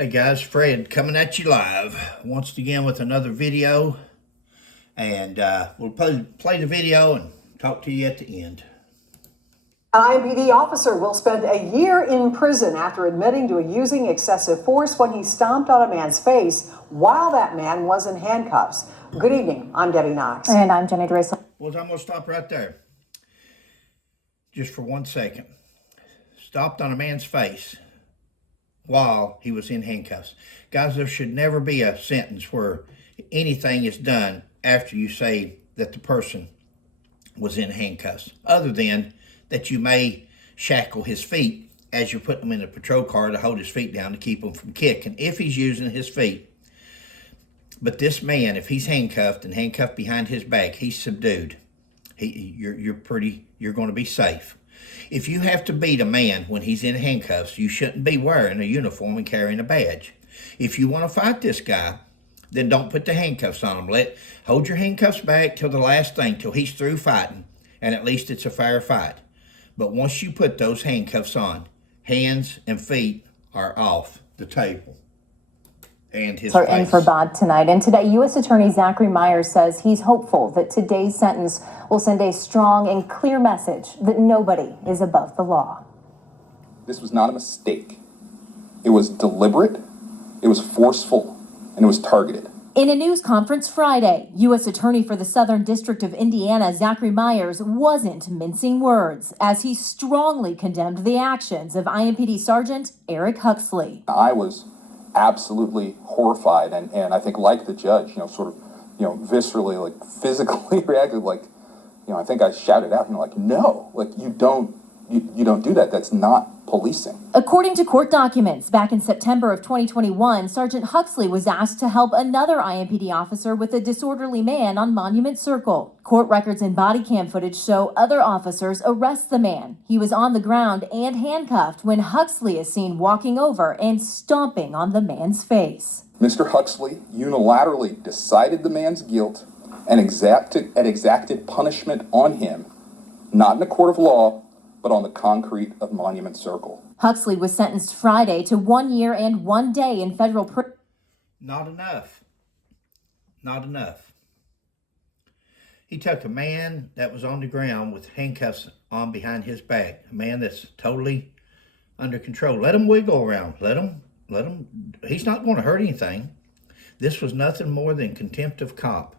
Hey guys, Fred coming at you live once again with another video, and we'll play the video and talk to you at the end. An IMPD officer will spend a year in prison after admitting to using excessive force when he stomped on a man's face while that man was in handcuffs. Good evening, I'm Debbie Knox. And I'm Jenny Dressel. Well, I'm going to stop right there just for 1 second. Stopped on a man's face while he was in handcuffs. Guys, there should never be a sentence where anything is done after you say that the person was in handcuffs, other than that you may shackle his feet as you're putting him in a patrol car to hold his feet down to keep him from kicking, if he's using his feet. But this man, if he's handcuffed and handcuffed behind his back, he's subdued. You're going to be safe. If you have to beat a man when he's in handcuffs, you shouldn't be wearing a uniform and carrying a badge. If you want to fight this guy, then don't put the handcuffs on him. Hold your handcuffs back till the last thing, till he's through fighting, and at least it's a fair fight. But once you put those handcuffs on, hands and feet are off the table. And his Are in for Bob tonight. And today, U.S. Attorney Zachary Myers says he's hopeful that today's sentence will send a strong and clear message that nobody is above the law. This was not a mistake. It was deliberate, it was forceful, and it was targeted. In a news conference Friday, U.S. Attorney for the Southern District of Indiana, Zachary Myers, wasn't mincing words as he strongly condemned the actions of IMPD Sergeant Eric Huxley. I was absolutely horrified, and I think, like the judge, viscerally, like physically reacted, I think I shouted out, no, you don't do that. That's not policing. According to court documents, back in September of 2021, Sergeant Huxley was asked to help another IMPD officer with a disorderly man on Monument Circle. Court records and body cam footage show other officers arrest the man. He was on the ground and handcuffed when Huxley is seen walking over and stomping on the man's face. Mr. Huxley unilaterally decided the man's guilt and exacted punishment on him, not in a court of law, but on the concrete of Monument Circle. Huxley was sentenced Friday to 1 year and 1 day in federal prison. Not enough. Not enough. He took a man that was on the ground with handcuffs on behind his back, a man that's totally under control. Let him wiggle around. Let him. He's not going to hurt anything. This was nothing more than contempt of cop.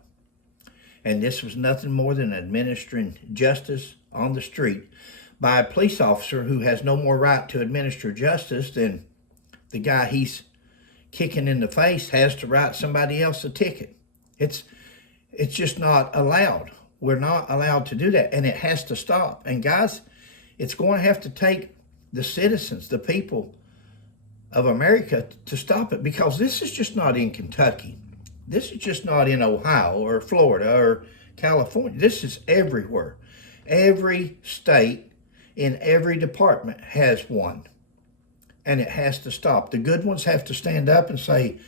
And this was nothing more than administering justice on the street by a police officer who has no more right to administer justice than the guy he's kicking in the face has to write somebody else a ticket. It's just not allowed. We're not allowed to do that, and it has to stop. And guys, it's going to have to take the citizens, the people of America, to stop it, because this is just not in Kentucky. This is just not in Ohio or Florida or California. This is everywhere. Every state in every department has one, and it has to stop. The good ones have to stand up and say,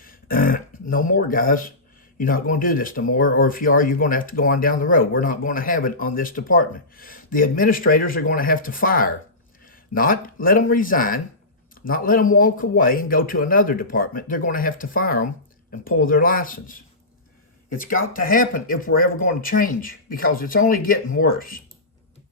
no more, guys. You're not going to do this no more, or if you are, you're going to have to go on down the road. We're not going to have it on this department. The administrators are going to have to fire, not let them resign, not let them walk away and go to another department. They're going to have to fire them and pull their license. It's got to happen if we're ever going to change, because it's only getting worse.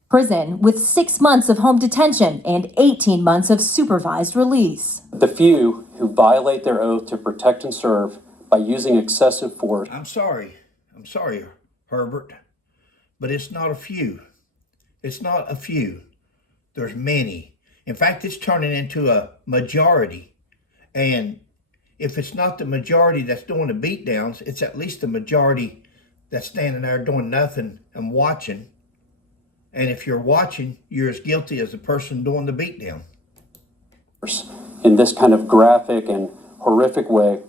Prison with 6 months of home detention and 18 months of supervised release. The few who violate their oath to protect and serve by using excessive force. I'm sorry, Herbert, but it's not a few. It's not a few. There's many. In fact, it's turning into a majority. And if it's not the majority that's doing the beatdowns, it's at least the majority that's standing there doing nothing and watching. And if you're watching, you're as guilty as the person doing the beatdown. In this kind of graphic and horrific way,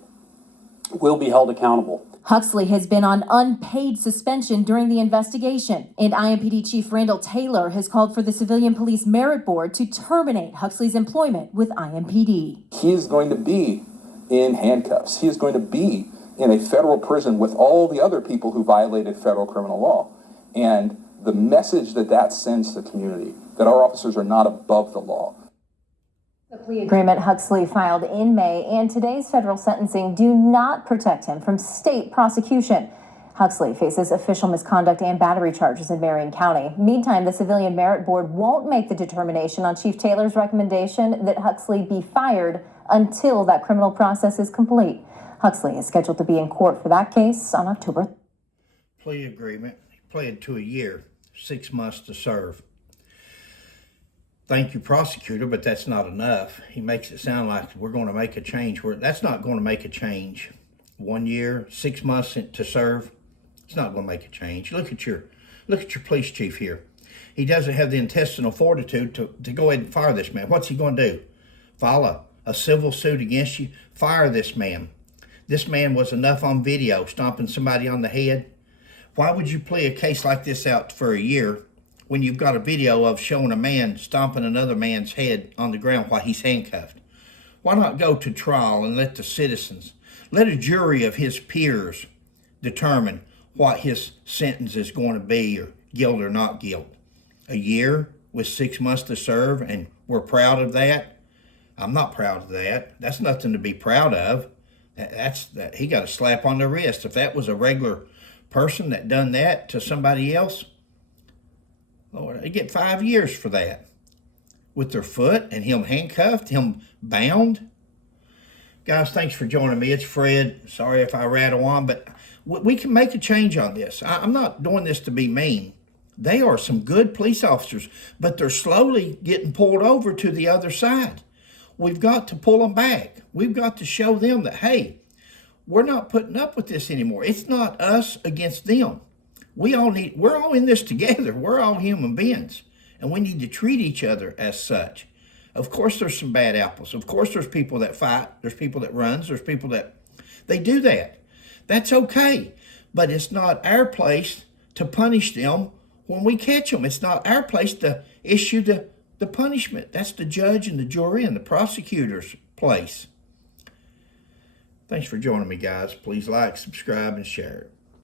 will be held accountable. Huxley has been on unpaid suspension during the investigation, and IMPD Chief Randall Taylor has called for the Civilian Police Merit Board to terminate Huxley's employment with IMPD. He is going to be in handcuffs. He is going to be in a federal prison with all the other people who violated federal criminal law. And the message that sends to the community, that our officers are not above the law. The plea agreement Huxley filed in May and today's federal sentencing do not protect him from state prosecution. Huxley faces official misconduct and battery charges in Marion County. Meantime, the Civilian Merit Board won't make the determination on Chief Taylor's recommendation that Huxley be fired until that criminal process is complete. Huxley is scheduled to be in court for that case on October. Plea agreement. He pled to a year, 6 months to serve. Thank you, prosecutor, but that's not enough. He makes it sound like we're going to make a change. That's not going to make a change. 1 year, 6 months to serve. It's not going to make a change. Look at your police chief here. He doesn't have the intestinal fortitude to go ahead and fire this man. What's he going to do? File a civil suit against you? Fire this man. This man was enough on video stomping somebody on the head. Why would you play a case like this out for a year when you've got a video of showing a man stomping another man's head on the ground while he's handcuffed? Why not go to trial and let the citizens, let a jury of his peers determine what his sentence is going to be, or guilt or not guilt? A year with 6 months to serve, and we're proud of that? I'm not proud of that. That's nothing to be proud of. He got a slap on the wrist. If that was a regular person that done that to somebody else, Lord, they get 5 years for that. With their foot and him handcuffed, him bound. Guys, thanks for joining me. It's Fred. Sorry if I rattle on, but we can make a change on this. I'm not doing this to be mean. They are some good police officers, but they're slowly getting pulled over to the other side. We've got to pull them back. We've got to show them that, hey, we're not putting up with this anymore. It's not us against them. We're all in this together. We're all human beings, and we need to treat each other as such. Of course, there's some bad apples. Of course, there's people that fight. There's people that runs. There's people that, they do that. That's okay. But it's not our place to punish them when we catch them. It's not our place to issue the punishment. That's the judge and the jury and the prosecutor's place. Thanks for joining me, guys. Please like, subscribe, and share it.